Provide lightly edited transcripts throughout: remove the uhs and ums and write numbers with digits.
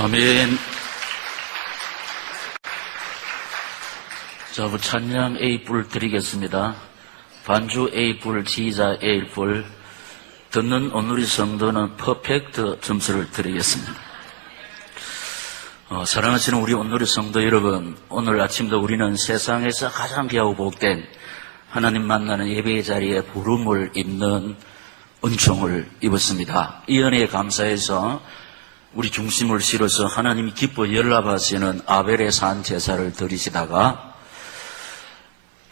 아멘. 자, 찬양 A뿔 드리겠습니다. 반주 A뿔, 지휘자 A뿔, 듣는 오늘의 성도는 퍼펙트 점수를 드리겠습니다. 사랑하시는 우리 오늘의 성도 여러분, 오늘 아침도 우리는 세상에서 가장 귀하고 복된 하나님 만나는 예배의 자리에 부름을 입는 은총을 입었습니다. 이 은혜에 감사해서 우리 중심을 실어서 하나님이 기뻐 연락하시는 아벨의 산 제사를 드리시다가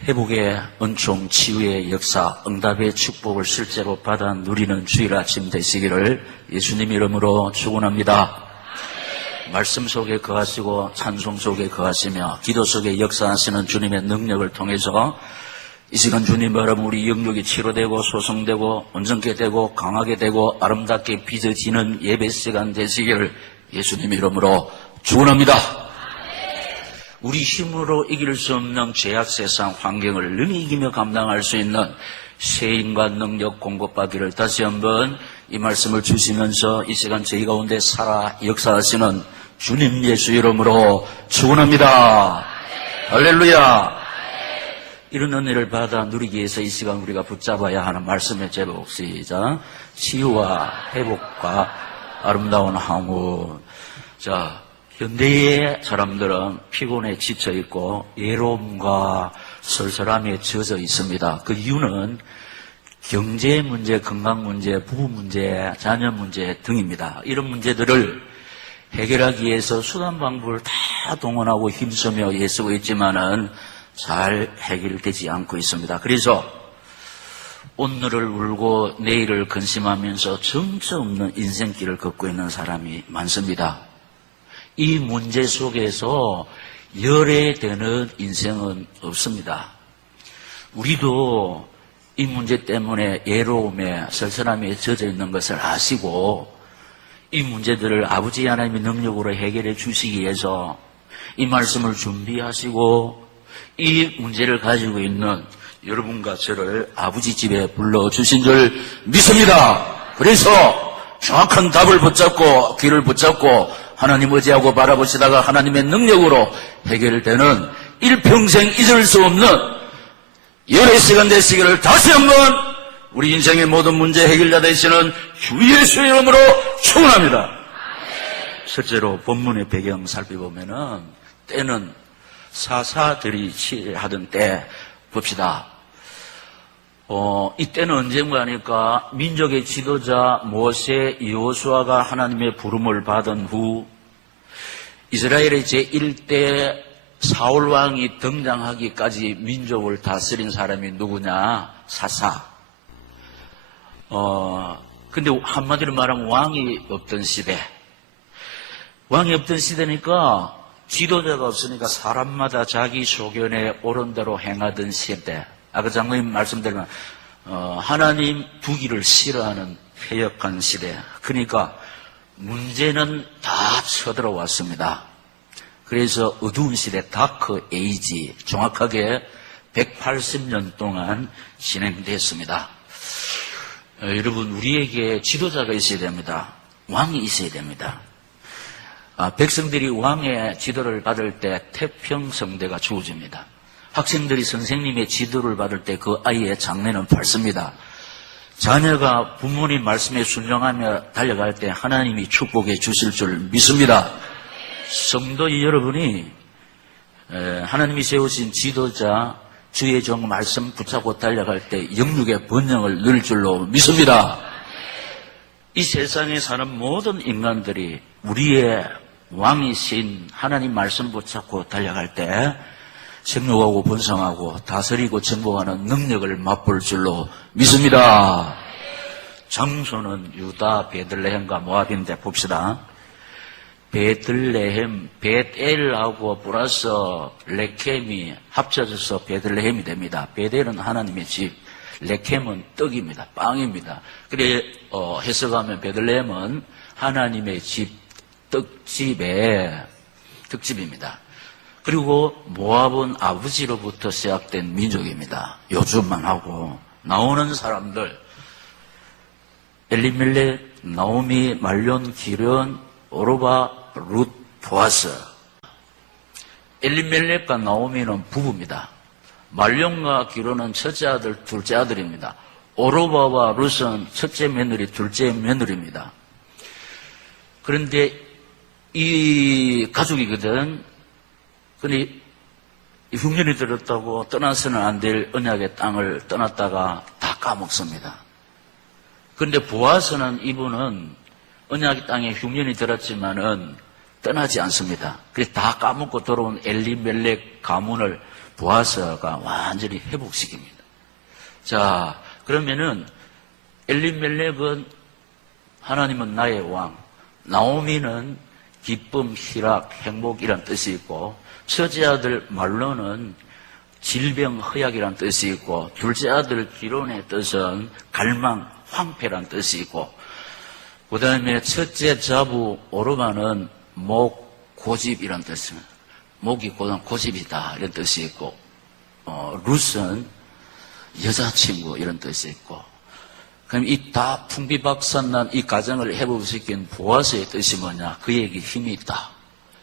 회복의 은총, 치유의 역사, 응답의 축복을 실제로 받아 누리는 주일 아침 되시기를 예수님 이름으로 축원합니다. 말씀 속에 거하시고 찬송 속에 거하시며 기도 속에 역사하시는 주님의 능력을 통해서 이 시간 주님 바라보면 우리 영역이 치료되고 소성되고 온전케 되고 강하게 되고 아름답게 빚어지는 예배 시간 되시기를 예수님 이름으로 축원합니다. 우리 힘으로 이길 수 없는 죄악 세상 환경을 능히 이기며 감당할 수 있는 세인과 능력 공급받기를 다시 한번 이 말씀을 주시면서 이 시간 저희 가운데 살아 역사하시는 주님 예수 이름으로 축원합니다. 할렐루야. 이런 은혜를 받아 누리기 위해서 이 시간 우리가 붙잡아야 하는 말씀의 제목 시작. 치유와 회복과 아름다운 항우. 자, 현대의 사람들은 피곤에 지쳐 있고 외로움과 쓸쓸함에 젖어 있습니다. 그 이유는 경제 문제, 건강 문제, 부부 문제, 자녀 문제 등입니다. 이런 문제들을 해결하기 위해서 수단 방법을 다 동원하고 힘쓰며 애쓰고 있지만은 잘 해결되지 않고 있습니다. 그래서 오늘을 울고 내일을 근심하면서 정처 없는 인생길을 걷고 있는 사람이 많습니다. 이 문제 속에서 열애되는 인생은 없습니다. 우리도 이 문제 때문에 외로움에 쓸쓸함에 젖어 있는 것을 아시고 이 문제들을 아버지 하나님의 능력으로 해결해 주시기 위해서 이 말씀을 준비하시고 이 문제를 가지고 있는 여러분과 저를 아버지 집에 불러주신 줄 믿습니다. 그래서 정확한 답을 붙잡고 귀를 붙잡고 하나님 의지하고 바라보시다가 하나님의 능력으로 해결되는 일평생 잊을 수 없는 열의 시간 되시기를 다시 한번 우리 인생의 모든 문제 해결자 되시는 주 예수의 이름으로 축원합니다. 실제로 본문의 배경 살펴보면은 때는 사사들이 치하던 때 봅시다. 이때는 언젠가 하니까 민족의 지도자 모세 여호수아가 하나님의 부름을 받은 후 이스라엘의 제1대 사울 왕이 등장하기까지 민족을 다스린 사람이 누구냐? 사사. 근데 한마디로 말하면 왕이 없던 시대. 왕이 없던 시대니까 지도자가 없으니까 사람마다 자기 소견에 옳은 대로 행하던 시대. 아까 장로님 말씀드리면 하나님 두기를 싫어하는 패역한 시대. 그러니까 문제는 다 쳐들어왔습니다. 그래서 어두운 시대 다크 에이지 정확하게 180년 동안 진행됐습니다. 여러분 우리에게 지도자가 있어야 됩니다. 왕이 있어야 됩니다. 백성들이 왕의 지도를 받을 때 태평성대가 주어집니다. 학생들이 선생님의 지도를 받을 때 그 아이의 장래는 밝습니다. 자녀가 부모님 말씀에 순종하며 달려갈 때 하나님이 축복해 주실 줄 믿습니다. 성도 여러분이 하나님이 세우신 지도자 주의 종 말씀 붙잡고 달려갈 때 영육의 번영을 누릴 줄로 믿습니다. 이 세상에 사는 모든 인간들이 우리의 왕이신 하나님 말씀 붙잡고 달려갈 때 생육하고 번성하고 다스리고 정복하는 능력을 맛볼 줄로 믿습니다. 장소는 유다 베들레헴과 모압인데 봅시다. 베들레헴, 베델하고 플러스 레켐이 합쳐져서 베들레헴이 됩니다. 베델은 하나님의 집, 레켐은 떡입니다. 빵입니다. 그래 해석하면 베들레헴은 하나님의 집, 떡집입니다. 그리고 모압은 아버지로부터 시작된 민족입니다. 요즘만 하고 나오는 사람들 엘리멜렉, 나오미, 말론, 기련, 오르바, 룻, 보아스. 엘리멜렉과 나오미는 부부입니다. 말론과 기련은 첫째 아들, 둘째 아들입니다. 오르바와 룻은 첫째 며느리, 둘째 며느리입니다. 그런데 이 가족이거든. 근데 흉년이 들었다고 떠나서는 안 될 언약의 땅을 떠났다가 다 까먹습니다. 그런데 보아스는 이분은 언약의 땅에 흉년이 들었지만은 떠나지 않습니다. 그래서 다 까먹고 돌아온 엘리멜렉 가문을 보아스가 완전히 회복시킵니다. 자, 그러면은 엘리멜렉은 하나님은 나의 왕, 나오미는 기쁨, 희락, 행복이란 뜻이 있고 첫째 아들 말론은 질병, 허약이란 뜻이 있고 둘째 아들 기론의 뜻은 갈망, 황폐란 뜻이 있고 그 다음에 첫째 자부 오르바는 목, 고집이란 뜻입니다. 목이 고집이다 이런 뜻이 있고 룻은 여자친구 이런 뜻이 있고 그럼 이 다 풍비박산난 이 가정을 회복시킨 보아스의 뜻이 뭐냐? 그에게 힘이 있다.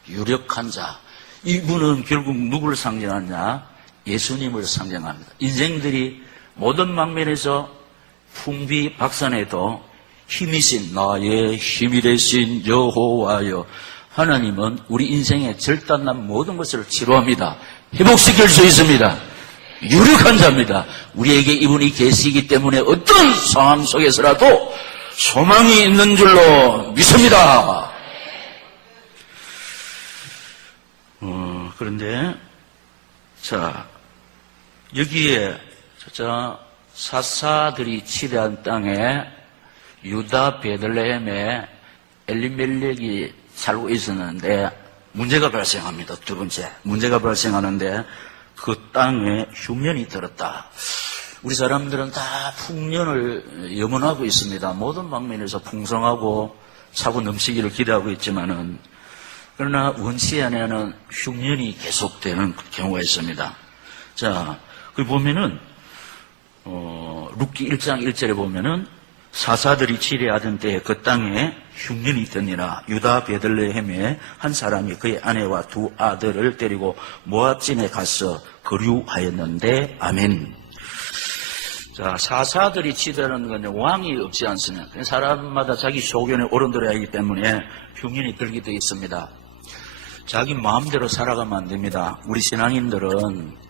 유력한 자. 이분은 결국 누구를 상징하느냐? 예수님을 상징합니다. 인생들이 모든 방면에서 풍비박산에도 힘이신 나의 힘이 되신 여호와여. 하나님은 우리 인생의 절단난 모든 것을 치료합니다. 회복시킬 수 있습니다. 유력한 자입니다. 우리에게 이분이 계시기 때문에 어떤 상황 속에서라도 소망이 있는 줄로 믿습니다. 그런데 자 여기에 사사들이 치대한 땅에 유다 베들레헴에 엘리멜렉이 살고 있었는데 문제가 발생합니다. 두 번째 문제가 발생하는데 그 땅에 흉년이 들었다. 우리 사람들은 다 풍년을 염원하고 있습니다. 모든 방면에서 풍성하고 차고 넘치기를 기대하고 있지만은, 그러나 원치 않으면 흉년이 계속되는 경우가 있습니다. 자, 그 보면은, 룻기 1장 1절에 보면은, 사사들이 치레하던 때에 그 땅에 흉년이 있더니라. 유다 베들레헴에 한 사람이 그의 아내와 두 아들을 데리고 모압진에 가서 거류하였는데, 아멘. 자, 사사들이 치더라는 건 왕이 없지 않습니까? 사람마다 자기 소견에 옳은대로 하기 때문에 흉년이 들게 되어 있습니다. 자기 마음대로 살아가면 안 됩니다. 우리 신앙인들은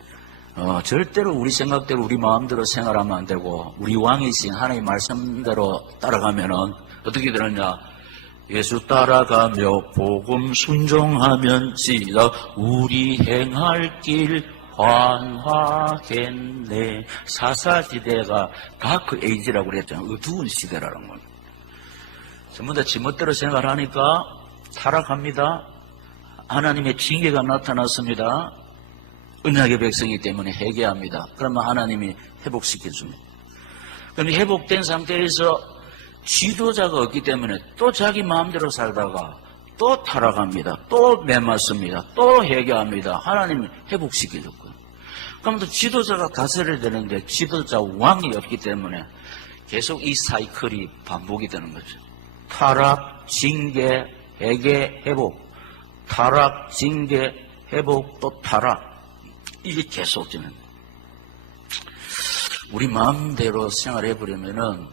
절대로 우리 생각대로 우리 마음대로 생활하면 안 되고, 우리 왕이신 하나님의 말씀대로 따라가면은 어떻게 되느냐? 예수 따라가며 복음 순종하면 시작 우리 행할 길 환화겠네. 사사시대가 다크 에이지라고 그랬잖아요. 어두운 시대라는 건. 전부 다 지멋대로 생활하니까 타락합니다. 하나님의 징계가 나타났습니다. 언약의 백성이기 때문에 회개합니다. 그러면 하나님이 회복시켜줍니다. 그럼 회복된 상태에서 지도자가 없기 때문에 또 자기 마음대로 살다가 또 타락합니다. 또 매맞습니다. 또 회개합니다. 하나님이 회복시켜줬고요. 그럼 또 지도자가 다스려야 되는데 지도자 왕이 없기 때문에 계속 이 사이클이 반복이 되는 거죠. 타락, 징계, 회개, 회복. 타락, 징계, 회복, 또 타락. 이게 계속되는 거예요. 우리 마음대로 생활해버리면은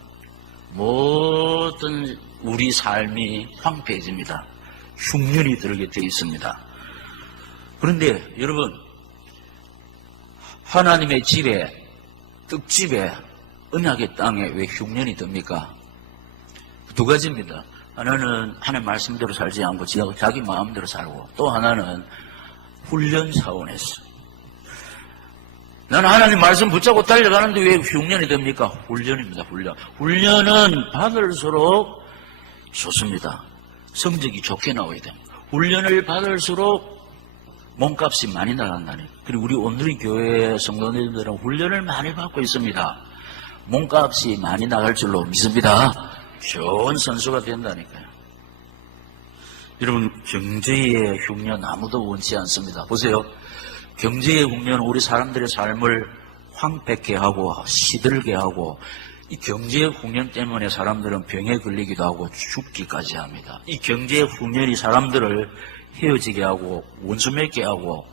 모든 우리 삶이 황폐해집니다. 흉년이 들게 되어 있습니다. 그런데 여러분, 하나님의 집에, 떡집에, 언약의 땅에 왜 흉년이 듭니까? 두 가지입니다. 하나는 하나님 말씀대로 살지 않고 자기 마음대로 살고, 또 하나는 훈련 차원에서. 나는 하나님 말씀 붙잡고 달려가는데 왜 흉년이 됩니까? 훈련입니다. 훈련. 훈련은 받을수록 좋습니다. 성적이 좋게 나와야 됩니다. 훈련을 받을수록 몸값이 많이 나간다니. 그리고 우리 오늘의 교회 성도님들은 훈련을 많이 받고 있습니다. 몸값이 많이 나갈 줄로 믿습니다. 좋은 선수가 된다니까요. 여러분, 경제의 흉년 아무도 원치 않습니다. 보세요. 경제의 흉년은 우리 사람들의 삶을 황폐케 하고 시들게 하고, 이 경제의 흉년 때문에 사람들은 병에 걸리기도 하고 죽기까지 합니다. 이 경제의 흉년이 사람들을 헤어지게 하고 원수 맺게 하고,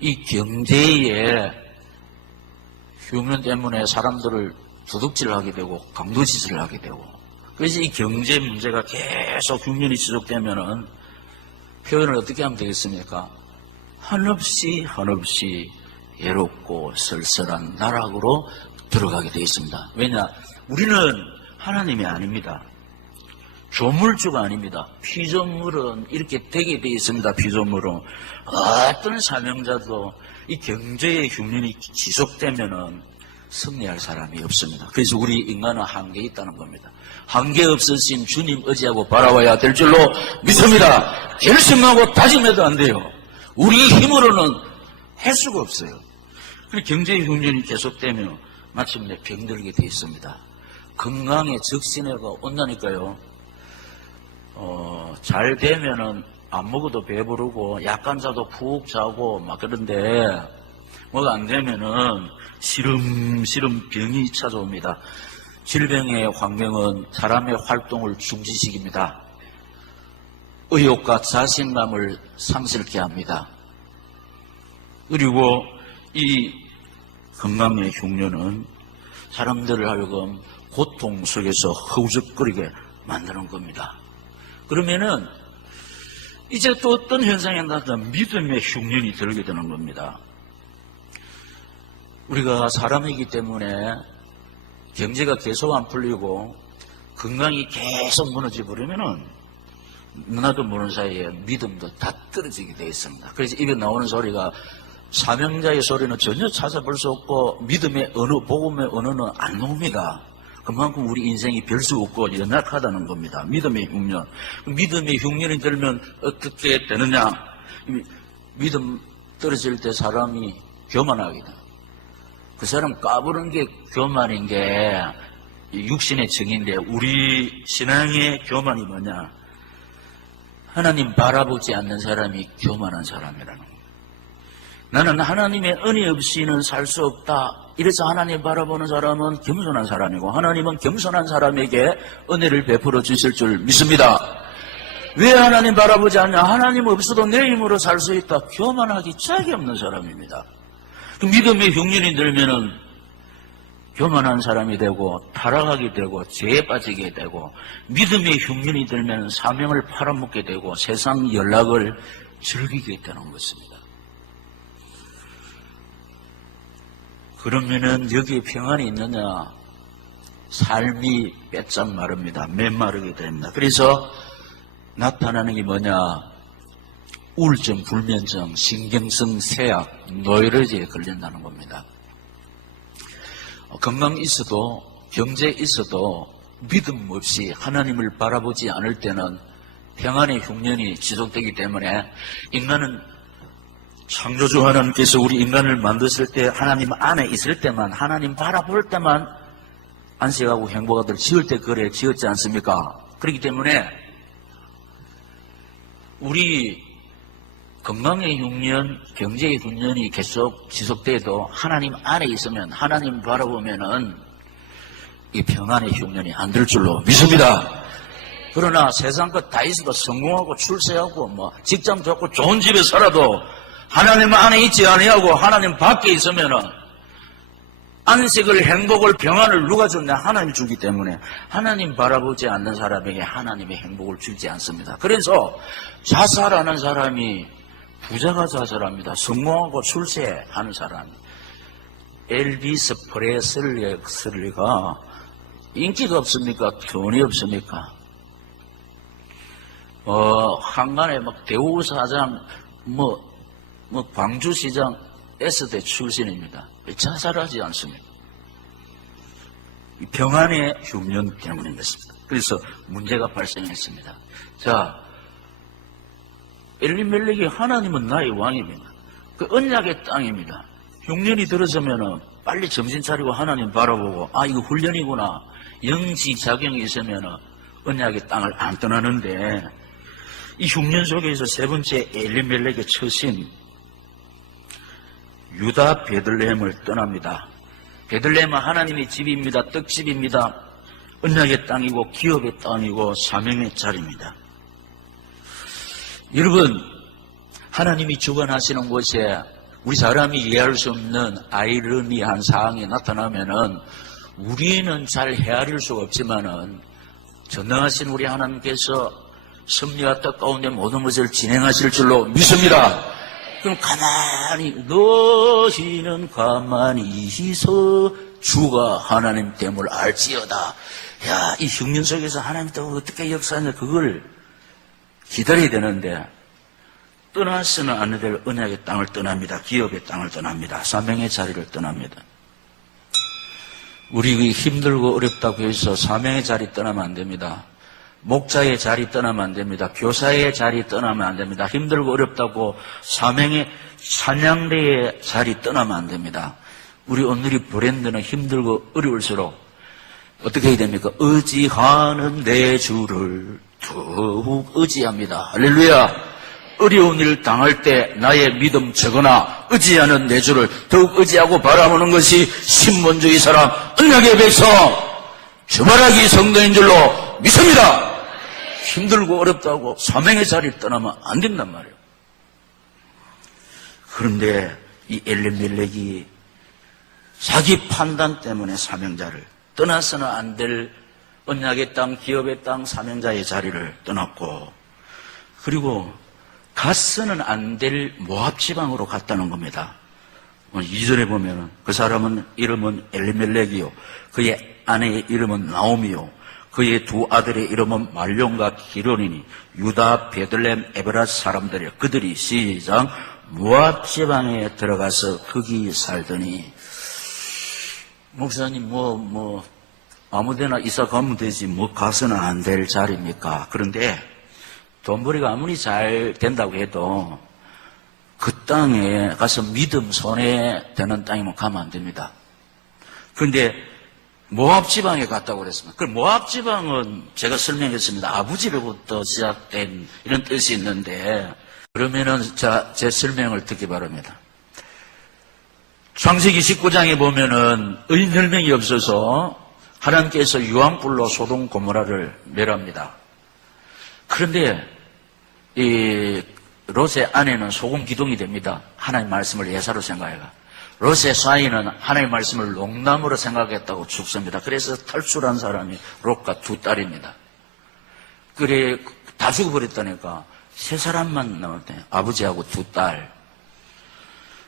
이 경제의 흉년 때문에 사람들을 도둑질하게 되고 강도짓을 하게 되고, 그래서 이 경제 문제가 계속 흉년이 지속되면은 표현을 어떻게 하면 되겠습니까? 한없이 외롭고 쓸쓸한 나락으로 들어가게 되어 있습니다. 왜냐? 우리는 하나님이 아닙니다. 조물주가 아닙니다. 피조물은 이렇게 되게 되어 있습니다. 피조물은 어떤 사명자도 이 경제의 흉년이 지속되면은 승리할 사람이 없습니다. 그래서 우리 인간은 한계에 있다는 겁니다. 한계 없으신 주님 의지하고 바라봐야 될 줄로 믿습니다. 결심하고 다짐해도 안 돼요. 우리 힘으로는 할 수가 없어요. 경제의 흉년이 계속되면 마침내 병들게 되어 있습니다. 건강에 적신호가 온다니까요. 잘 되면은 안 먹어도 배부르고 약간 자도 푹 자고 막 그런데 뭐가 안 되면은 시름시름 병이 찾아옵니다. 질병의 환경은 사람의 활동을 중지시킵니다. 의욕과 자신감을 상실케 합니다. 그리고 이 건강의 흉년은 사람들을 하여금 고통 속에서 허우적거리게 만드는 겁니다. 그러면은 이제 또 어떤 현상이 나타나면 믿음의 흉년이 들게 되는 겁니다. 우리가 사람이기 때문에 경제가 계속 안 풀리고 건강이 계속 무너져 버리면은 누나도 모르는 사이에 믿음도 다 떨어지게 되어 있습니다. 그래서 입에 나오는 소리가 사명자의 소리는 전혀 찾아볼 수 없고 믿음의 언어, 복음의 언어는 안 나옵니다. 그만큼 우리 인생이 별 수 없고 연약하다는 겁니다. 믿음의 흉년. 믿음의 흉년이 들면 어떻게 되느냐? 믿음 떨어질 때 사람이 교만하게 돼요. 그 사람 까부는 게 교만인 게 육신의 정인데 우리 신앙의 교만이 뭐냐? 하나님 바라보지 않는 사람이 교만한 사람이라는 거예요. 나는 하나님의 은혜 없이는 살 수 없다. 이래서 하나님 바라보는 사람은 겸손한 사람이고 하나님은 겸손한 사람에게 은혜를 베풀어 주실 줄 믿습니다. 왜 하나님 바라보지 않냐? 하나님 없어도 내 힘으로 살 수 있다. 교만하기 짝이 없는 사람입니다. 믿음의 흉년이 들면은 교만한 사람이 되고 타락하게 되고 죄에 빠지게 되고 믿음의 흉년이 들면 사명을 팔아먹게 되고 세상 연락을 즐기게 되는 것입니다. 그러면은 여기에 평안이 있느냐? 삶이 빼짝 마릅니다. 메마르게 됩니다. 그래서 나타나는 게 뭐냐? 우울증, 불면증, 신경성 쇠약, 노이로제에 걸린다는 겁니다. 건강 있어도 경제 있어도 믿음 없이 하나님을 바라보지 않을 때는 평안의 흉년이 지속되기 때문에 인간은 창조주 하나님께서 우리 인간을 만드실 때 하나님 안에 있을 때만 하나님 바라볼 때만 안식하고 행복하도록 지을 때 그래 지었지 않습니까? 그렇기 때문에 우리 건강의 흉년, 경제의 흉년이 계속 지속돼도 하나님 안에 있으면 하나님 바라보면은 이 평안의 흉년이 안 들 줄로 믿습니다. 그러나 세상 것 다 있어도 성공하고 출세하고 뭐 직장 좋고 좋은 집에 살아도 하나님 안에 있지 아니하고 하나님 밖에 있으면은 안식을, 행복을, 평안을 누가 줬냐? 하나님이 주기 때문에 하나님 바라보지 않는 사람에게 하나님의 행복을 주지 않습니다. 그래서 자살하는 사람이 부자가 자살합니다. 성공하고 출세하는 사람. 엘비스 프레슬리가 인기가 없습니까? 돈이 없습니까? 한간에 막 대우사장, 광주시장 S대 출신입니다. 자살하지 않습니다. 이 평안의 흉년 때문인 것입니다. 그래서 문제가 발생했습니다. 자, 엘리멜렉이 하나님은 나의 왕입니다. 그 언약의 땅입니다. 흉년이 들어서면은 빨리 정신 차리고 하나님 바라보고 이거 훈련이구나. 영지작용이 있으면은 언약의 땅을 안 떠나는데 이 흉년 속에서 세 번째 엘리멜렉의 처신 유다 베들레헴을 떠납니다. 베들레헴은 하나님의 집입니다. 떡집입니다. 언약의 땅이고 기업의 땅이고 사명의 자리입니다. 여러분, 하나님이 주관하시는 곳에 우리 사람이 이해할 수 없는 아이러니한 사항이 나타나면은 우리는 잘 헤아릴 수가 없지만은 전능하신 우리 하나님께서 섭리와 뜻 가운데 모든 것을 진행하실 줄로 믿습니다. 그럼 너희는 가만히 있어 주가 하나님 됨을 알지어다. 야, 이 흉년 속에서 하나님 또 어떻게 역사하냐 그걸 기다려야 되는데 떠나서는 안 될 언약의 땅을 떠납니다. 기업의 땅을 떠납니다. 사명의 자리를 떠납니다. 우리 힘들고 어렵다고 해서 사명의 자리 떠나면 안 됩니다. 목자의 자리 떠나면 안 됩니다. 교사의 자리 떠나면 안 됩니다. 힘들고 어렵다고 사명의 찬양대의 자리 떠나면 안 됩니다. 우리 오늘의 브랜드는 힘들고 어려울수록 어떻게 해야 됩니까? 의지하는 내 주를 더욱 의지합니다. 할렐루야. 어려운 일 당할 때 나의 믿음 적으나 의지하는 내 주를 더욱 의지하고 바라보는 것이 신본주의 사람 언약의 백성 주바라기 성도인 줄로 믿습니다. 힘들고 어렵다고 사명의 자리를 떠나면 안 된단 말이에요. 그런데 이 엘리멜렉이 자기 판단 때문에 사명자를 떠나서는 안 될 언약의 땅, 기업의 땅, 사명자의 자리를 떠났고 그리고 가서는 안 될 모압 지방으로 갔다는 겁니다. 2절에 보면 그 사람은 이름은 엘리멜렉이요 그의 아내의 이름은 나오미요 그의 두 아들의 이름은 말론과 기론이니 유다, 베들레헴, 에브라 사람들이요 그들이 시작 모압 지방에 들어가서 거기 살더니 목사님 아무데나 이사 가면 되지 가서는 안 될 자리입니까? 그런데 돈벌이가 아무리 잘 된다고 해도 그 땅에 가서 믿음 손에 되는 땅이면 가면 안 됩니다. 그런데 모압 지방에 갔다고 그랬습니다. 그 모압 지방은 제가 설명했습니다. 아버지로부터 시작된 이런 뜻이 있는데, 그러면은 제 설명을 듣기 바랍니다. 창세기 19장에 보면은 의인 10명이 없어서 하나님께서 유황불로 소돔 고모라를 멸합니다. 그런데 이 롯의 아내는 소금 기둥이 됩니다. 하나님 말씀을 예사로 생각해가. 롯의 사이는 하나님 말씀을 농담으로 생각했다고 죽습니다. 그래서 탈출한 사람이 롯과 두 딸입니다. 그래 다 죽어버렸다니까 세 사람만 남았대요. 아버지하고 두 딸.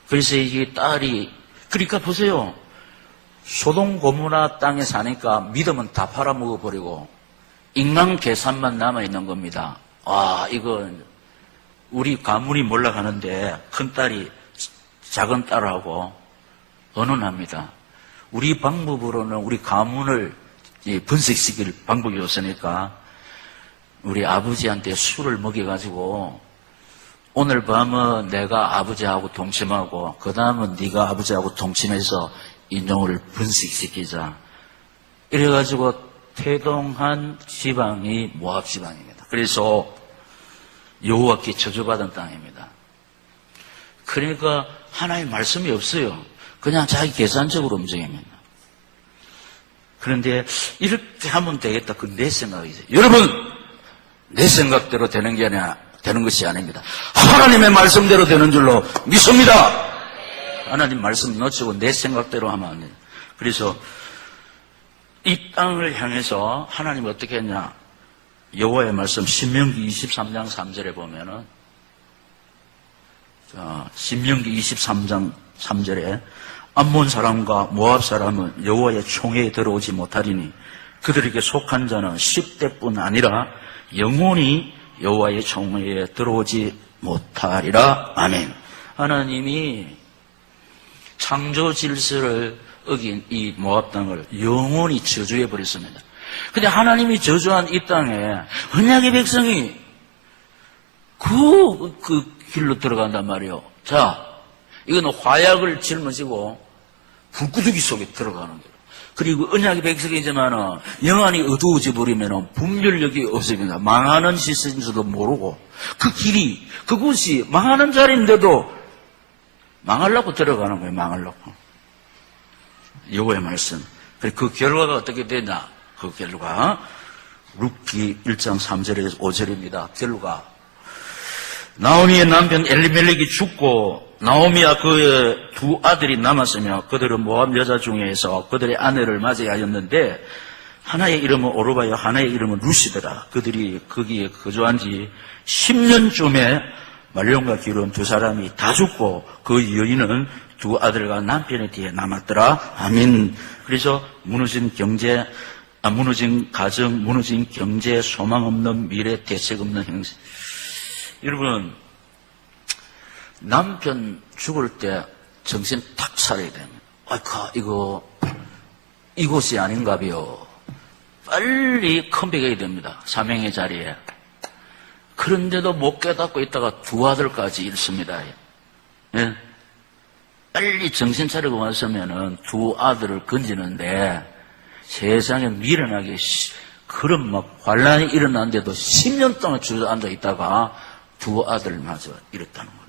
그래서 이 딸이 그러니까 보세요. 소돔 고모라 땅에 사니까 믿음은 다 팔아먹어버리고 인간 계산만 남아있는 겁니다. 아, 이건 우리 가문이 몰락하는데 큰딸이 작은 딸하고 언혼합니다. 우리 방법으로는 우리 가문을 분석시킬 방법이 없으니까 우리 아버지한테 술을 먹여가지고 오늘 밤은 내가 아버지하고 동침하고 그 다음은 네가 아버지하고 동침해서 인종을 분식시키자. 이래가지고 태동한 지방이 모압 지방입니다. 그래서 여호와께 저주받은 땅입니다. 그러니까 하나님 말씀이 없어요. 그냥 자기 계산적으로 움직입니다. 그런데 이렇게 하면 되겠다. 그건 내 생각이죠. 여러분, 내 생각대로 되는 게 아니라 되는 것이 아닙니다. 하나님의 말씀대로 되는 줄로 믿습니다. 하나님 말씀 놓치고 내 생각대로 하면 안 돼요. 그래서 이 땅을 향해서 하나님 어떻게 했냐? 여호와의 말씀 신명기 23장 3절에 보면은 신명기 23장 3절에 암몬 사람과 모압 사람은 여호와의 총회에 들어오지 못하리니 그들에게 속한 자는 10대뿐 아니라 영원히 여호와의 총회에 들어오지 못하리라. 아멘. 하나님이 창조 질서를 어긴 이 모압 땅을 영원히 저주해 버렸습니다. 근데 하나님이 저주한 이 땅에 언약의 백성이 그 길로 들어간단 말이에요. 자, 이거는 화약을 짊어지고 불구덩이 속에 들어가는 거예요. 그리고 언약의 백성이지만은 영안이 어두워져 버리면은 분별력이 없습니다. 망하는 시스템인지도 모르고 그 길이 그곳이 망하는 자리인데도 망하려고 들어가는 거예요. 망하려고. 여호와의 말씀. 그 결과가 어떻게 되냐? 그 결과 룻기 1장 3절에서 5절입니다. 결과 나오미의 남편 엘리멜렉이 죽고 나오미와 그의 두 아들이 남았으며 그들은 모압 여자 중에서 그들의 아내를 맞이하였는데 하나의 이름은 오르바요 하나의 이름은 루시더라. 그들이 거기에 거주한 지 10년쯤에 말론과 기르는 두 사람이 다 죽고 그 여인은 두 아들과 남편의 뒤에 남았더라. 아멘. 그래서 무너진 경제, 무너진 가정, 무너진 경제, 소망 없는 미래, 대책 없는 형세. 여러분, 남편 죽을 때 정신 탁 차려야 됩니다. 이거 이곳이 아닌가비요. 빨리 컴백해야 됩니다. 사명의 자리에. 그런데도 못 깨닫고 있다가 두 아들까지 잃습니다. 예? 빨리 정신 차리고 왔으면은 두 아들을 건지는데 세상에 미련하게 그런 막 환란이 일어났는데도 10년 동안 주저앉아 있다가 두 아들마저 잃었다는 겁니다.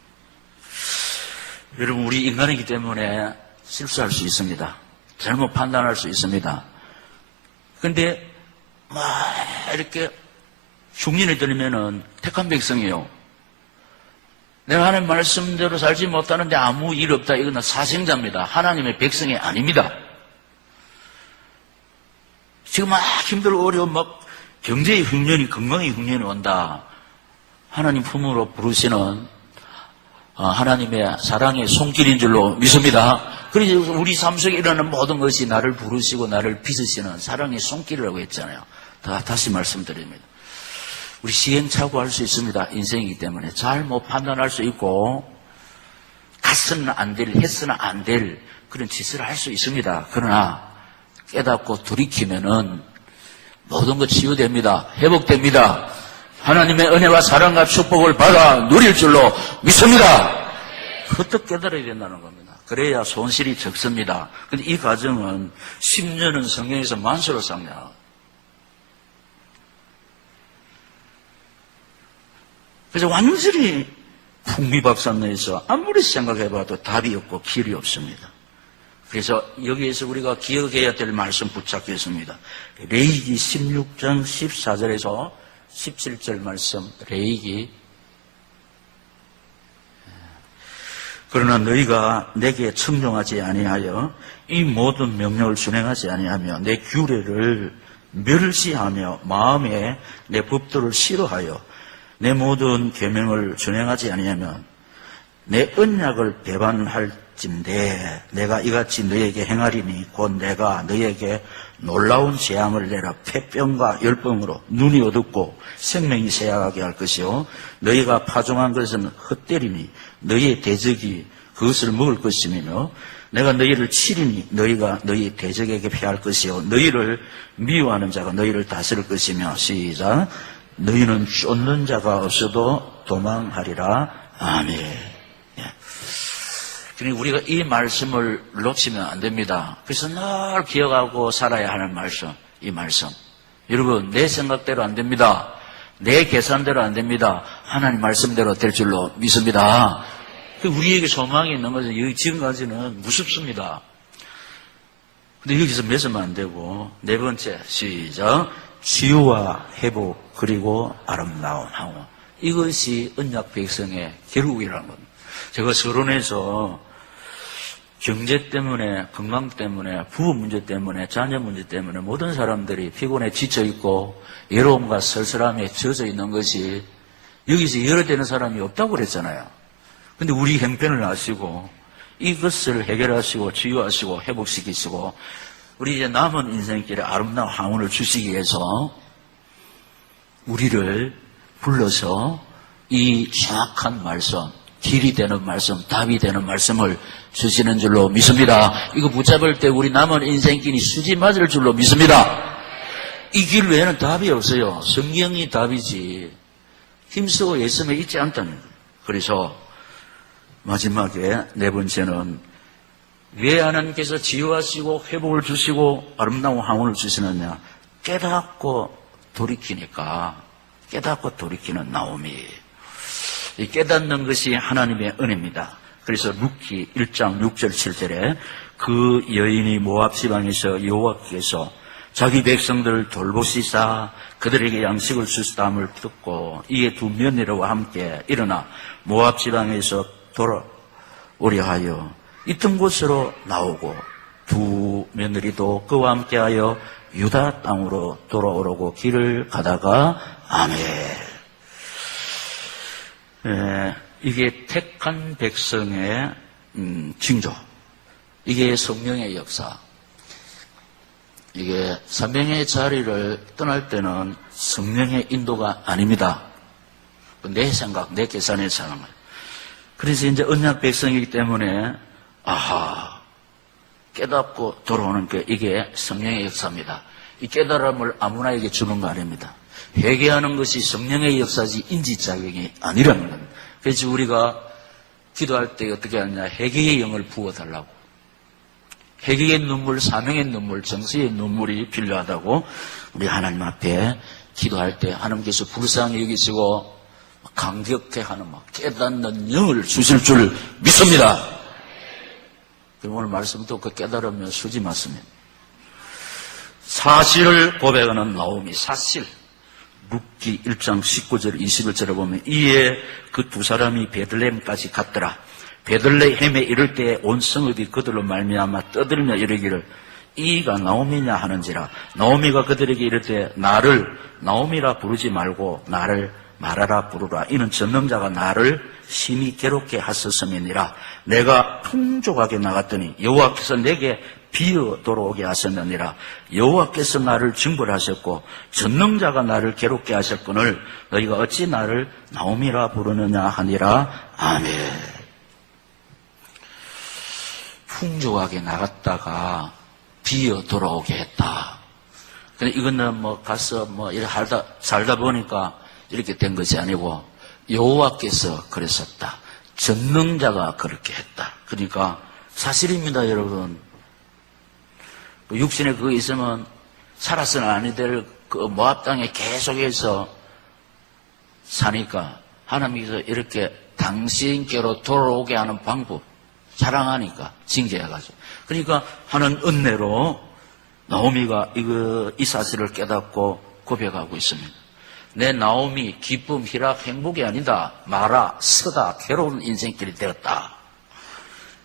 여러분, 우리 인간이기 때문에 실수할 수 있습니다. 잘못 판단할 수 있습니다. 그런데 막 이렇게 흉년이 들면은 택한 백성이에요. 내가 하나님 말씀대로 살지 못하는데 아무 일 없다. 이건 사생자입니다. 하나님의 백성이 아닙니다. 지금 막 힘들고 어려운 막 경제의 흉년이 건강의 흉년이 온다. 하나님 품으로 부르시는 하나님의 사랑의 손길인 줄로 믿습니다. 그래서 우리 삶 속에 일어나는 모든 것이 나를 부르시고 나를 빚으시는 사랑의 손길이라고 했잖아요. 다시 말씀드립니다. 우리 시행착오할 수 있습니다. 인생이기 때문에 잘못 판단할 수 있고 갔으나 안 될, 했으나 안 될 그런 짓을 할 수 있습니다. 그러나 깨닫고 돌이키면은 모든 것 치유됩니다. 회복됩니다. 하나님의 은혜와 사랑과 축복을 받아 누릴 줄로 믿습니다. 그것도 깨달아야 된다는 겁니다. 그래야 손실이 적습니다. 근데 이 가정은 10년은 성경에서 만수로 삭냐. 그래서 완전히 풍미박산내에서 아무리 생각해봐도 답이 없고 길이 없습니다. 그래서 여기에서 우리가 기억해야 될 말씀 붙잡겠습니다. 레위기 16장 14절에서 17절 말씀. 레위기. 그러나 너희가 내게 청종하지 아니하여 이 모든 명령을 준행하지 아니하며 내 규례를 멸시하며 마음에 내 법도를 싫어하여 내 모든 계명을 준행하지 아니하면 내 언약을 배반할진대 내가 이같이 너희에게 행하리니 곧 내가 너희에게 놀라운 재앙을 내라 폐병과 열병으로 눈이 어둡고 생명이 쇠약하게 할 것이요 너희가 파종한 것은 헛되리니 너희의 대적이 그것을 먹을 것이며 내가 너희를 치리니 너희가 너희 대적에게 패할 것이요 너희를 미워하는 자가 너희를 다스릴 것이며 시작 너희는 쫓는 자가 없어도 도망하리라. 아멘. 예. 그러니까 우리가 이 말씀을 놓치면 안 됩니다. 그래서 늘 기억하고 살아야 하는 말씀, 이 말씀. 여러분, 내 생각대로 안 됩니다. 내 계산대로 안 됩니다. 하나님 말씀대로 될 줄로 믿습니다. 우리에게 소망이 있는 것은 여기 지금까지는 무섭습니다. 근데 여기서 맺으면 안 되고, 네 번째, 시작. 치유와 회복, 그리고 아름다운 항원. 이것이 언약 백성의 결국이라는 겁니다. 제가 서론에서 경제 때문에, 건강 때문에, 부부 문제 때문에, 자녀 문제 때문에 모든 사람들이 피곤에 지쳐있고 외로움과 쓸쓸함에 젖어 있는 것이 여기서 열어되는 사람이 없다고 그랬잖아요. 근데 우리 형편을 아시고 이것을 해결하시고 치유하시고 회복시키시고 우리 이제 남은 인생길에 아름다운 항원을 주시기 위해서 우리를 불러서 이 정확한 말씀, 길이 되는 말씀, 답이 되는 말씀을 주시는 줄로 믿습니다. 이거 붙잡을 때 우리 남은 인생길이 수지 맞을 줄로 믿습니다. 이 길 외에는 답이 없어요. 성경이 답이지 힘쓰고 애쓰면 있지 않다는 거예요. 그래서 마지막에 네 번째는 왜 하나님께서 치유하시고 회복을 주시고 아름다운 항원을 주시느냐. 깨닫고 돌이키니까 깨닫고 돌이키는 나오미. 이 깨닫는 것이 하나님의 은혜입니다. 그래서 룻기 1장 6절 7절에 그 여인이 모압 지방에서 여호와께서 자기 백성들을 돌보시사 그들에게 양식을 주시다함을 듣고 이에 두 며느리와 함께 일어나 모압 지방에서 돌아오려 하여 있던 곳으로 나오고 두 며느리도 그와 함께하여 유다 땅으로 돌아오려고 길을 가다가 아멘. 이게 택한 백성의 징조. 이게 성령의 역사. 이게 사명의 자리를 떠날 때는 성령의 인도가 아닙니다. 내 생각, 내 계산에 사는 거예요. 그래서 이제 언약 백성이기 때문에 아하 깨닫고 돌아오는 게 이게 성령의 역사입니다. 이 깨달음을 아무나에게 주는 거 아닙니다. 회개하는 것이 성령의 역사지 인지작용이 아니라는 겁니다. 그래서 우리가 기도할 때 어떻게 하느냐. 회개의 영을 부어달라고. 회개의 눈물, 사명의 눈물, 정서의 눈물이 필요하다고 우리 하나님 앞에 기도할 때 하나님께서 불쌍히 여기시고 감격해하는 깨닫는 영을 주실 줄 믿습니다. 그럼 오늘 말씀 듣고 깨달으면 수지 맞습니다. 사실을 고백하는 나오미. 사실. 룻기 1장 19절 21절에 보면 이에 그 두 사람이 베들레헴까지 갔더라. 베들레헴에 이를 때 온 성읍이 그들로 말미암아 떠들며 이르기를 이가 나오미냐 하는지라. 나오미가 그들에게 이를 때 나를 나오미라 부르지 말고 나를 마라라 부르라. 이는 전능자가 나를 심히 괴롭게 하셨음이니라. 내가 풍족하게 나갔더니 여호와께서 내게 비어 돌아오게 하셨느니라. 여호와께서 나를 징벌하셨고 전능자가 나를 괴롭게 하셨거늘 너희가 어찌 나를 나오미라 부르느냐 하니라. 아멘. 풍족하게 나갔다가 비어 돌아오게 했다. 근데 이거는 가서 이렇게 살다 보니까 이렇게 된 것이 아니고 여호와께서 그랬었다. 전능자가 그렇게 했다. 그러니까 사실입니다, 여러분. 육신에 그거 있으면 살아서는 아니 될 그 모압 땅에 계속해서 사니까 하나님께서 이렇게 당신께로 돌아오게 하는 방법 자랑하니까 징계해가지고. 그러니까 하는 은혜로 나오미가 이 사실을 깨닫고 고백하고 있습니다. 내 나오미 기쁨, 희락, 행복이 아니다. 마라, 서다, 괴로운 인생길이 되었다.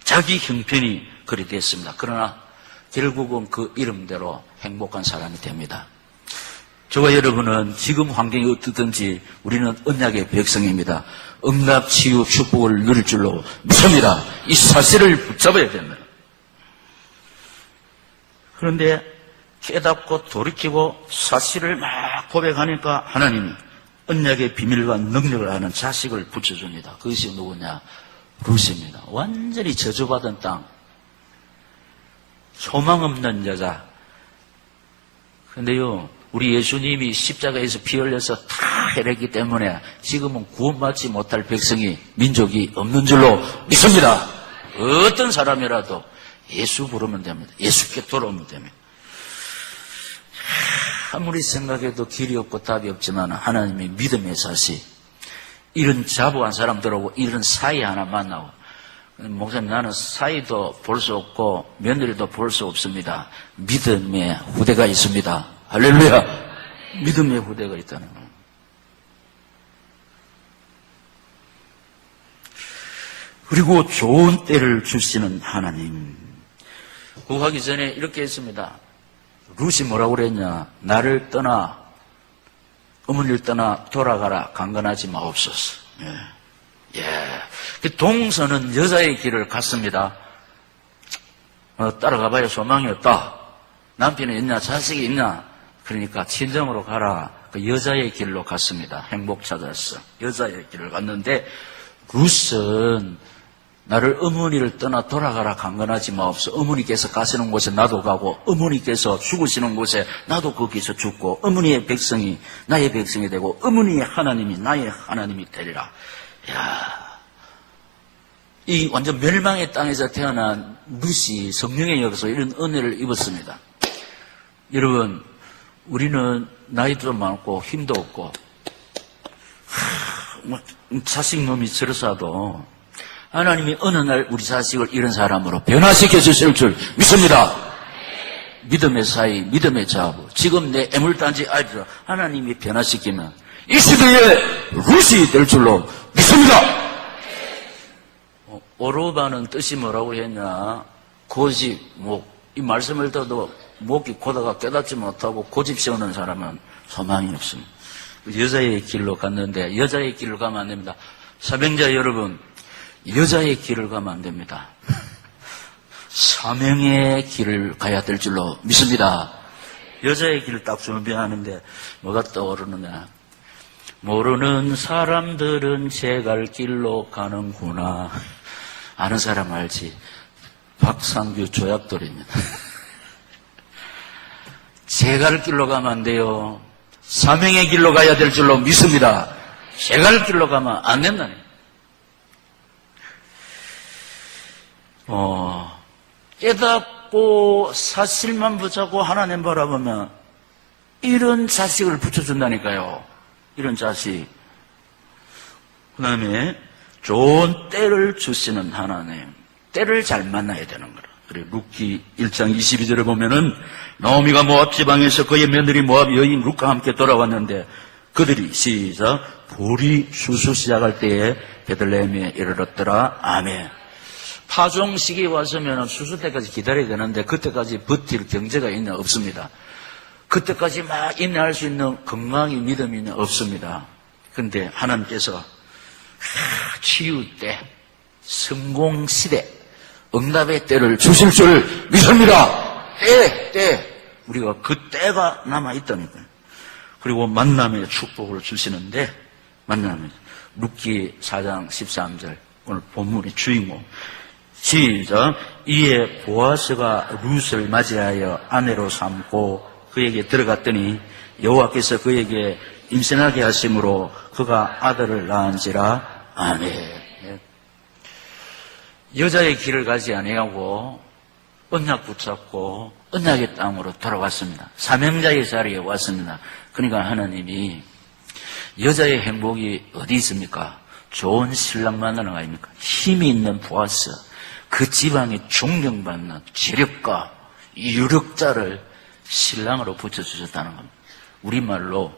자기 형편이 그리 됐습니다. 그러나 결국은 그 이름대로 행복한 사람이 됩니다. 저와 여러분은 지금 환경이 어떻든지 우리는 언약의 백성입니다. 응답, 치유, 축복을 누릴 줄로 믿습니다. 이 사실을 붙잡아야 됩니다. 그런데 깨닫고 돌이키고 사실을 막 고백하니까 하나님이 언약의 비밀과 능력을 아는 자식을 붙여줍니다. 그것이 누구냐? 룻입니다. 완전히 저주받은 땅, 소망 없는 여자. 그런데요, 우리 예수님이 십자가에서 피 흘려서 다 해냈기 때문에 지금은 구원받지 못할 백성이, 민족이 없는 줄로 믿습니다. 어떤 사람이라도 예수 부르면 됩니다. 예수께 돌아오면 됩니다. 아무리 생각해도 길이 없고 답이 없지만 하나님의 믿음의 사실, 이런 자부한 사람들하고 이런 사이 하나 만나고, 목사님 나는 사이도 볼 수 없고 며느리도 볼 수 없습니다. 믿음의 후대가 있습니다. 할렐루야. 믿음의 후대가 있다는 거예요. 그리고 좋은 때를 주시는 하나님. 구하기 전에 이렇게 했습니다. 룻이 뭐라고 그랬냐? 나를 떠나, 어머니를 떠나 돌아가라. 강건하지 마옵소서. 그 동서는 여자의 길을 갔습니다. 따라가봐야 소망이 없다. 남편이 있냐? 자식이 있냐? 그러니까 친정으로 가라. 그 여자의 길로 갔습니다. 행복 찾았어. 여자의 길을 갔는데 룻은 나를 어머니를 떠나 돌아가라. 강건하지 마옵소서. 어머니께서 가시는 곳에 나도 가고 어머니께서 죽으시는 곳에 나도 거기서 죽고 어머니의 백성이 나의 백성이 되고 어머니의 하나님이 나의 하나님이 되리라. 야, 이 완전 멸망의 땅에서 태어난 룻이 성령의 역사로 이런 은혜를 입었습니다. 여러분, 우리는 나이도 많고 힘도 없고 자식 놈이 저러사도 하나님이 어느 날 우리 자식을 이런 사람으로 변화시켜 주실 줄 믿습니다. 믿음의 사이, 믿음의 자부. 지금 내 애물단지 아이들 하나님이 변화시키면 이 시대에 룻이 될 줄로 믿습니다. 오르바는 뜻이 뭐라고 했냐? 고집, 이 말씀을 들어도 목이 고다가 깨닫지 못하고 고집 세우는 사람은 소망이 없습니다. 여자의 길로 갔는데 여자의 길을 가면 안 됩니다. 사명자 여러분, 여자의 길을 가면 안 됩니다. 사명의 길을 가야 될 줄로 믿습니다. 여자의 길을 딱 준비하는데 뭐가 떠오르느냐? 모르는 사람들은 제 갈 길로 가는구나. 아는 사람 알지? 박상규 조약돌입니다. 제 갈 길로 가면 안 돼요. 사명의 길로 가야 될 줄로 믿습니다. 제 갈 길로 가면 안 된다니. 깨닫고 사실만 붙잡고 하나님 바라보면 이런 자식을 붙여준다니까요. 이런 자식. 그 다음에 좋은 때를 주시는 하나님. 때를 잘 만나야 되는 거라. 그래, 룻기 1장 22절에 보면은 나오미가 모압 지방에서 그의 며느리 모압 여인 룻과 함께 돌아왔는데 그들이 시작 보리 수수 시작할 때에 베들레헴에 이르렀더라. 아멘. 파종 시기에 왔으면 수수 때까지 기다려야 되는데 그때까지 버틸 경제가 있냐? 없습니다. 그때까지 막 인내할 수 있는 건강이 믿음이 있냐? 없습니다. 그런데 하나님께서 치유 때, 성공 시대, 응답의 때를 주실 줄 믿습니다. 때. 우리가 그 때가 남아있다니까요. 그리고 만남의 축복을 주시는데, 룻기 4장 13절, 오늘 본문의 주인공. 시작. 이에 보아스가 룻을 맞이하여 아내로 삼고 그에게 들어갔더니 여호와께서 그에게 임신하게 하심으로 그가 아들을 낳은지라. 아멘. 여자의 길을 가지 아니하고 언약 붙잡고 언약의 땅으로 돌아왔습니다. 사명자의 자리에 왔습니다. 그러니까 하나님이 여자의 행복이 어디 있습니까? 좋은 신랑 만나는 거 아닙니까? 힘이 있는 보아스, 그 지방에 존경받는 재력가, 유력자를 신랑으로 붙여주셨다는 겁니다. 우리말로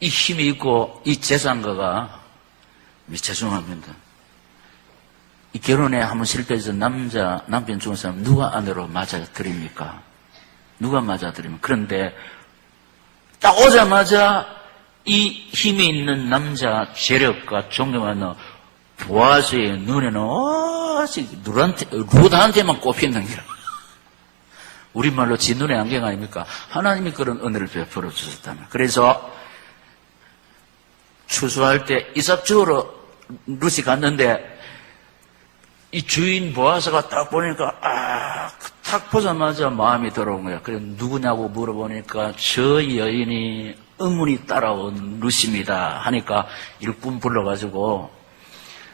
이 힘이 있고 이 재산가가, 죄송합니다, 이 결혼에 한번 실패해서 남편 죽은 사람 누가 아내로 맞아드립니까? 누가 맞아드립니까? 그런데 딱 오자마자 이 힘이 있는 남자 재력과 존경하는 보아스의 눈에는 루다한테만 꼽히는 게 우리말로 지 눈의 안경 아닙니까? 하나님이 그런 은혜를 베풀어 주셨다면. 그래서 추수할 때 이삭 주우러 룻이 갔는데 이 주인 보아스가 딱 보니까 딱 보자마자 마음이 들어온 거야. 그래서 누구냐고 물어보니까 저 여인이 어머니 따라온 룻입니다 하니까 일꾼 불러가지고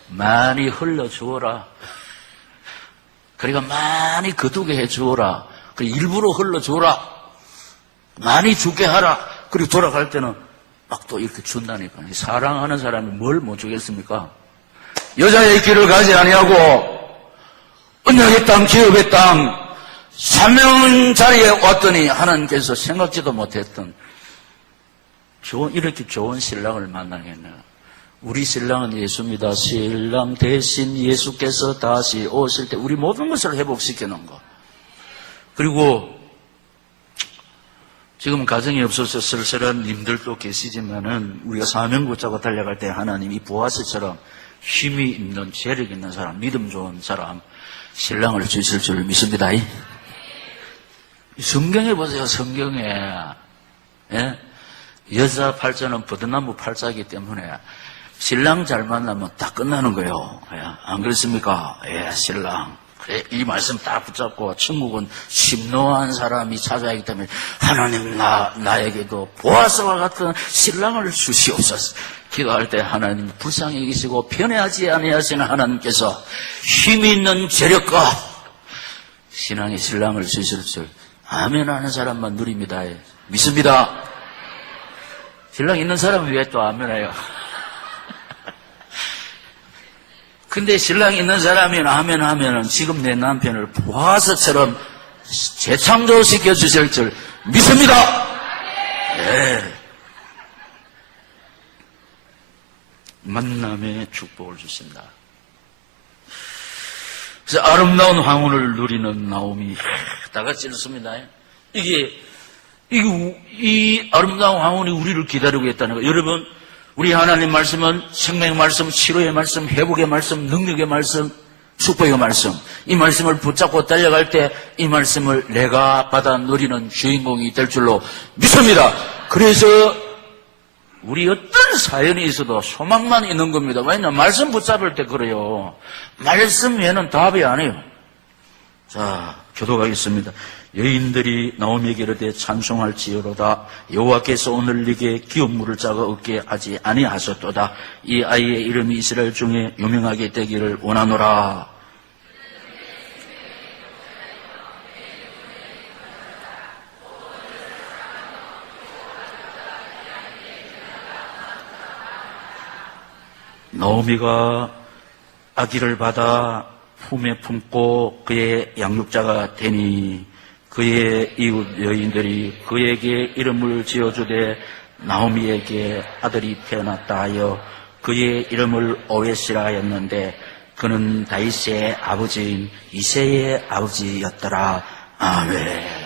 많이 흘러주어라. 그러니까 많이 거두게 해주어라. 일부러 흘러주어라. 많이 주게 하라. 그리고 돌아갈 때는 막 또 이렇게 준다니까. 사랑하는 사람이 뭘 못 주겠습니까? 여자의 길을 가지 아니하고 언약의 땅, 기업의 땅, 사명 자리에 왔더니 하나님께서 생각지도 못했던 이렇게 좋은 신랑을 만나겠네요. 우리 신랑은 예수입니다. 신랑 대신 예수께서 다시 오실 때 우리 모든 것을 회복시키는 것. 그리고 지금 가정이 없어서 쓸쓸한 님들도 계시지만은 우리가 사명 붙잡고 달려갈 때 하나님이 보아스처럼 힘이 있는, 재력 있는 사람, 믿음 좋은 사람, 신랑을 주실 줄 믿습니다. 성경에 보세요, 성경에. 예? 여자 팔자는 버드나무 팔자이기 때문에 신랑 잘 만나면 딱 끝나는 거예요. 예? 안 그렇습니까? 예, 신랑. 그래, 이 말씀 딱 붙잡고 천국은 심노한 사람이 찾아야 하기 때문에 하나님 나에게도 보아스와 같은 신랑을 주시옵소서. 기도할 때 하나님 불쌍히 계시고 편애하지 아니하시는 하나님께서 힘이 있는 재력과 신앙의 신랑을 주실 줄 아멘 하는 사람만 누립니다. 믿습니다. 신랑 있는 사람은 왜 또 아멘해요? 근데 신랑 있는 사람이 아멘 하면은 지금 내 남편을 보아스처럼 재창조시켜 주실 줄 믿습니다. 네. 만남의 축복을 주신다. 그래서 아름다운 황혼을 누리는 나오미 다 같이 읽습니다. 이 아름다운 황혼이 우리를 기다리고 있다는 거예요. 여러분, 우리 하나님 말씀은 생명의 말씀, 치료의 말씀, 회복의 말씀, 능력의 말씀, 축복의 말씀. 이 말씀을 붙잡고 달려갈 때 이 말씀을 내가 받아 누리는 주인공이 될 줄로 믿습니다. 그래서 우리 어떤 사연이 있어도 소망만 있는 겁니다. 왜냐하면 말씀 붙잡을 때 그래요. 말씀 외에는 답이 아니에요. 자, 교도가겠습니다. 여인들이 나오미에게 이르되 찬송할지어로다. 여호와께서 오늘 네게 기업물을 짜가 얻게 하지 아니하셨도다. 이 아이의 이름이 이스라엘 중에 유명하게 되기를 원하노라. 나오미가 아기를 받아 품에 품고 그의 양육자가 되니 그의 이웃 여인들이 그에게 이름을 지어주되 나오미에게 아들이 태어났다 하여 그의 이름을 오벳이라 하였는데 그는 다윗의 아버지인 이새의 아버지였더라. 아멘.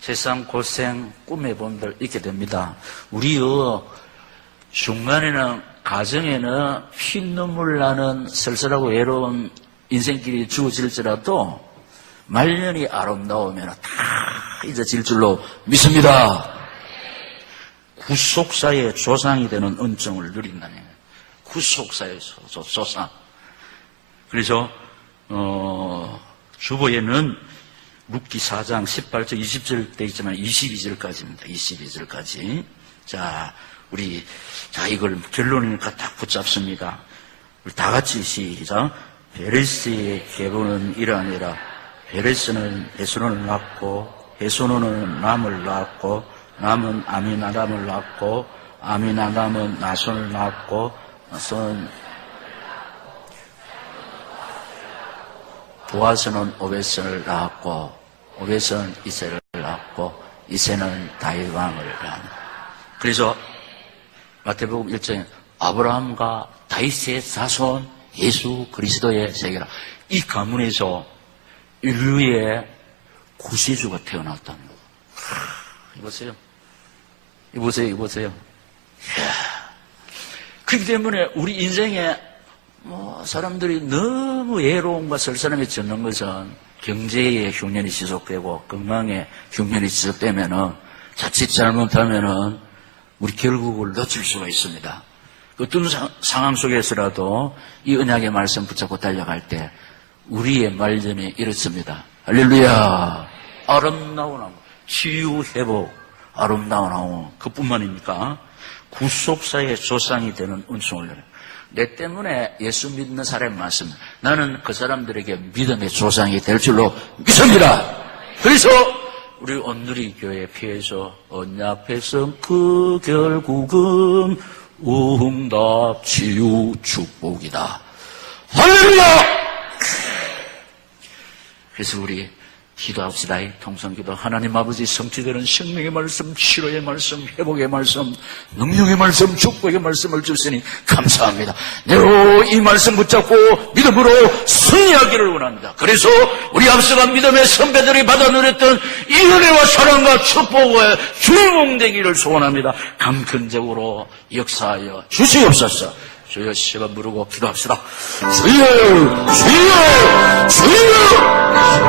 세상 고생 꿈에 본들 있게 됩니다. 우리요 중간에는 가정에는 피눈물 나는 쓸쓸하고 외로운 인생길이 주어질지라도 말년이 아름다우면 다 잊어질 줄로 믿습니다. 구속사의 조상이 되는 은총을 누린다는 거예요. 구속사의 조상. 그래서 주보에는 룻기 4장 18절 20절 때 있지만 22절까지입니다. 22절까지. 자, 자, 이걸 결론이니까 딱 붙잡습니다. 우리 다 같이 시작. 베레스의 계보는 이러하니라. 베레스는 헤스론을 낳고, 헤스론은 람을 낳고, 람은 아미나담을 낳고, 아미나담은 나손을 낳고, 나손은 보아스는 오벳을 낳았고, 오벳은 이세를 낳았고, 이세는 다윗 왕을 낳았다. 그래서 마태복음 1장에 아브라함과 다윗의 자손 예수 그리스도의 세계라. 이 가문에서 인류의 구세주가 태어났다는 거. 이보세요. 이보세요. 그렇기 때문에 우리 인생에 사람들이 너무 외로움과 설사람에 젖는 것은 경제의 흉년이 지속되고 건강의 흉년이 지속되면은 자칫 잘못하면은 우리 결국을 놓칠 수가 있습니다. 어떤 상황 속에서라도 이 언약의 말씀 붙잡고 달려갈 때 우리의 말년이 이렇습니다. 할렐루야. 아름다운 나무, 치유, 회복, 아름다운 나무. 그뿐만입니까? 구속사의 조상이 되는 은총을 내요. 내 때문에 예수 믿는 사람의 말씀, 나는 그 사람들에게 믿음의 조상이 될 줄로 믿습니다. 그래서 우리 온누리 교회 피해서 언약 백성 그 결국은 응답 치유 축복이다. 할렐루야! 그래서 우리 기도합시다. 통성기도. 하나님 아버지, 성취되는 생명의 말씀, 치료의 말씀, 회복의 말씀, 능력의 말씀, 축복의 말씀을 주시니 감사합니다. 내로 이 말씀 붙잡고 믿음으로 승리하기를 원합니다. 그래서 우리 앞서간 믿음의 선배들이 받아 누렸던 이 은혜와 사랑과 축복의 주인공 되기를 소원합니다. 감근적으로 역사하여 주시옵소서. 주여, 시간 부르고 기도합시다. 주여, 주여, 주여.